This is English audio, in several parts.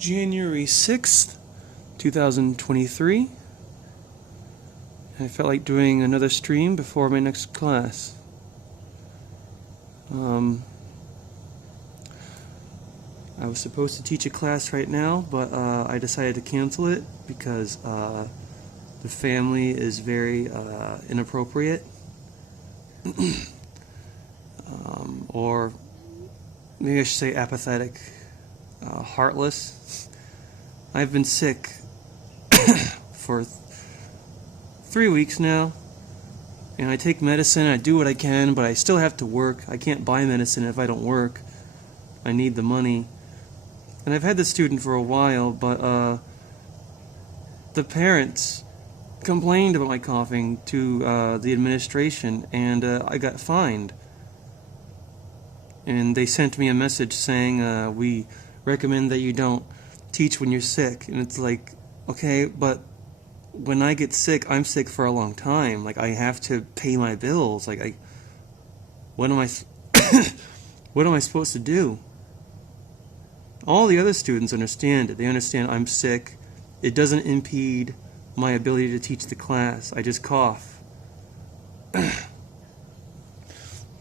January 6th, 2023. I felt like doing another stream before my next class. I was supposed to teach a class right now, but I decided to cancel it because the family is very inappropriate. Or maybe I should say apathetic, heartless. I've been sick for 3 weeks now, and I take medicine, I do what I can, but I still have to work. I can't buy medicine if I don't work. I need the money. And I've had this student for a while, but the parents complained about my coughing to the administration, and I got fined. And they sent me a message saying, we recommend that you don't teach when you're sick. And it's like, okay, but when I get sick, I'm sick for a long time. Like, I have to pay my bills. Like, what am I what am I supposed to do? All the other students understand it. They understand I'm sick. It doesn't impede my ability to teach the class. I just cough.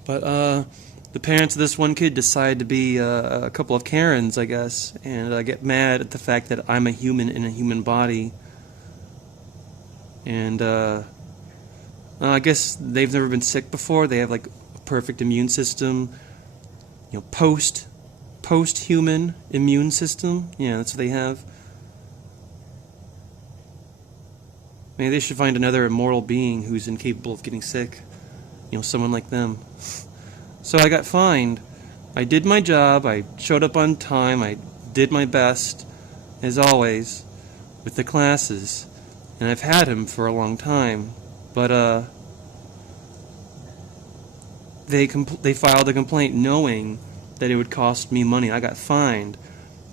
But the parents of this one kid decide to be a couple of Karens, I guess, and get mad at the fact that I'm a human in a human body. And I guess they've never been sick before. They have like a perfect immune system, you know, post-human immune system. Yeah, that's what they have. Maybe they should find another immortal being who's incapable of getting sick. You know, someone like them. So I got fined. I did my job. I showed up on time. I did my best, as always, with the classes. And I've had him for a long time. But they filed a complaint knowing that it would cost me money. I got fined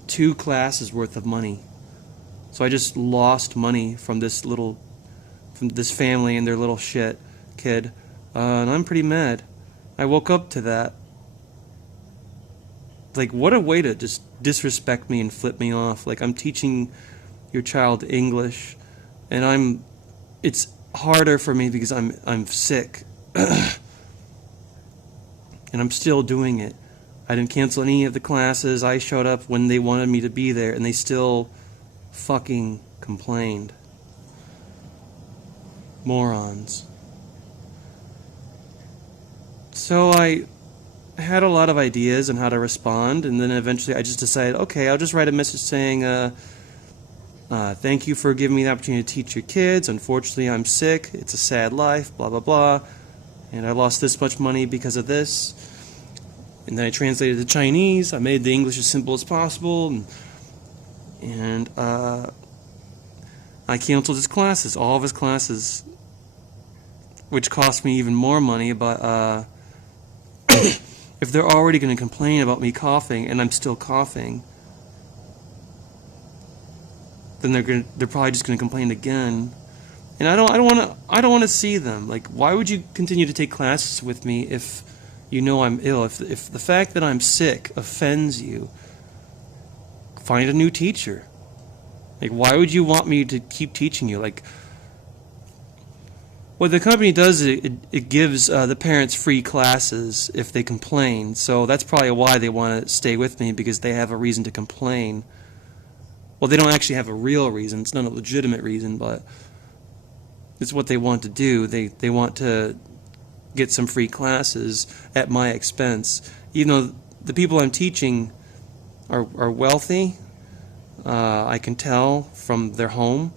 2 classes worth of money. So I just lost money from this family and their little shit kid. And I'm pretty mad. I woke up to that. Like, what a way to just disrespect me and flip me off. Like, I'm teaching your child English, and it's harder for me because I'm sick. And I'm still doing it. I didn't cancel any of the classes. I showed up when they wanted me to be there, and they still fucking complained. Morons. So I had a lot of ideas on how to respond, and then eventually I just decided, okay, I'll just write a message saying, thank you for giving me the opportunity to teach your kids. Unfortunately, I'm sick. It's a sad life, blah, blah, blah. And I lost this much money because of this. And then I translated to Chinese. I made the English as simple as possible. And I canceled his classes, all of his classes, which cost me even more money, but if they're already going to complain about me coughing and I'm still coughing, then they're probably just going to complain again. And I don't want to see them. Like, why would you continue to take classes with me if you know I'm ill? If the fact that I'm sick offends you, find a new teacher. Like, why would you want me to keep teaching you? Like, what the company does is it gives the parents free classes if they complain. So that's probably why they want to stay with me, because they have a reason to complain. Well, they don't actually have a real reason. It's not a legitimate reason, but it's what they want to do. They want to get some free classes at my expense. Even though the people I'm teaching are wealthy, I can tell from their home.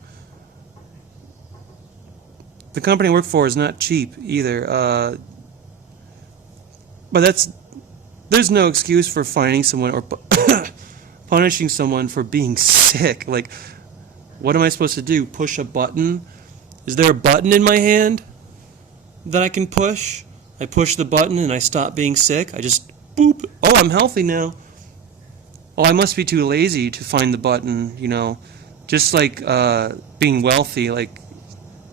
The company I work for is not cheap either, but there's no excuse for fining someone or punishing someone for being sick. Like, what am I supposed to do? Push a button? Is there a button in my hand that I can push? I push the button and I stop being sick. I just boop. Oh, I'm healthy now. Oh, I must be too lazy to find the button, you know. Just like being wealthy, like,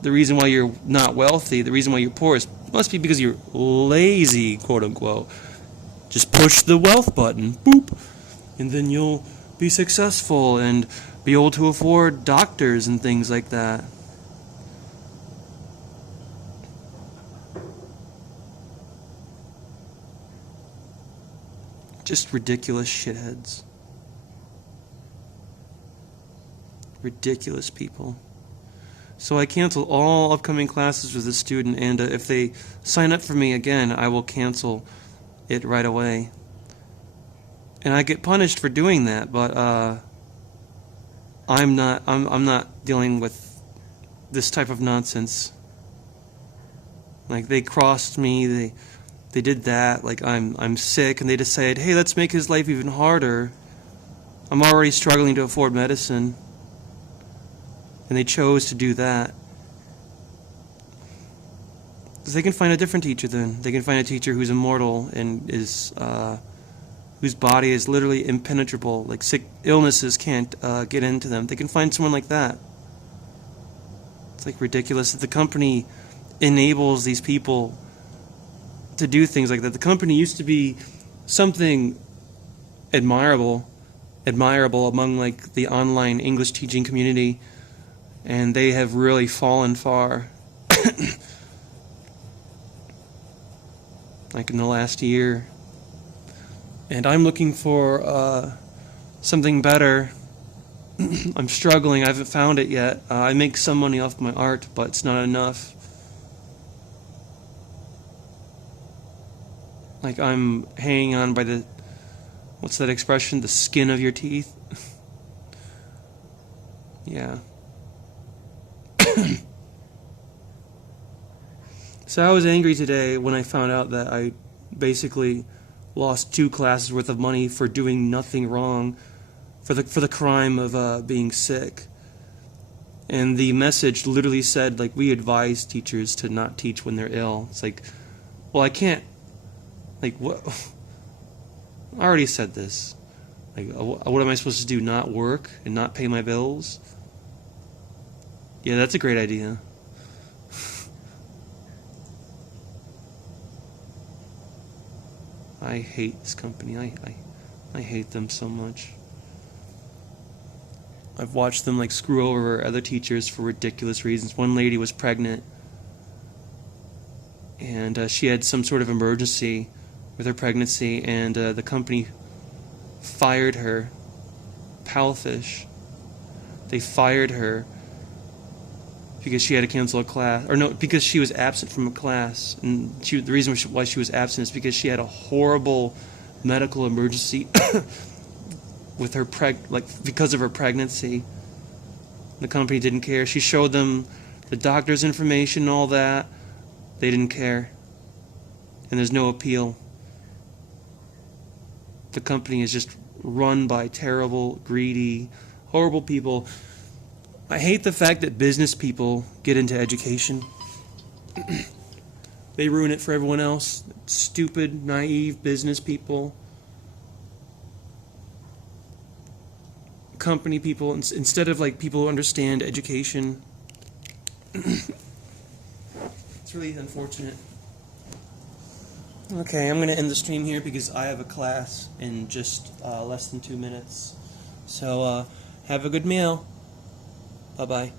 the reason why you're not wealthy, the reason why you're poor must be because you're lazy, quote unquote. Just push the wealth button, boop, and then you'll be successful and be able to afford doctors and things like that. Just ridiculous shitheads. Ridiculous people. So I cancel all upcoming classes with this student, and if they sign up for me again, I will cancel it right away. And I get punished for doing that, but I'm not dealing with this type of nonsense. Like, they crossed me, they did that, like I'm sick, and they decided, hey, let's make his life even harder. I'm already struggling to afford medicine. And they chose to do that. Because they can find a different teacher then. They can find a teacher who's immortal and is whose body is literally impenetrable. Like, sick illnesses can't get into them. They can find someone like that. It's like ridiculous that the company enables these people to do things like that. The company used to be something admirable among like the online English teaching community. And they have really fallen far. Like in the last year. And I'm looking for something better. I'm struggling. I haven't found it yet. I make some money off my art, but it's not enough. Like, I'm hanging on by the, what's that expression? The skin of your teeth? Yeah. So I was angry today when I found out that I basically lost 2 classes worth of money for doing nothing wrong, for the crime of being sick. And the message literally said, like, we advise teachers to not teach when they're ill. It's like, well, I can't, like, what? I already said this. Like, what am I supposed to do? Not work and not pay my bills? Yeah, that's a great idea. I hate this company. I hate them so much. I've watched them like screw over other teachers for ridiculous reasons. One lady was pregnant, and she had some sort of emergency with her pregnancy, and the company fired her. Palfish. They fired her because she had to cancel a class, or no, because she was absent from a class, and the reason why she was absent is because she had a horrible medical emergency with her because of her pregnancy. The company didn't care. She showed them the doctor's information and all that. They didn't care, and there's no appeal. The company is just run by terrible, greedy, horrible people. I hate the fact that business people get into education. They ruin it for everyone else. Stupid, naive business people. Company people, instead of like people who understand education. It's really unfortunate. Okay, I'm going to end the stream here because I have a class in just less than 2 minutes. So, have a good meal. Bye-bye.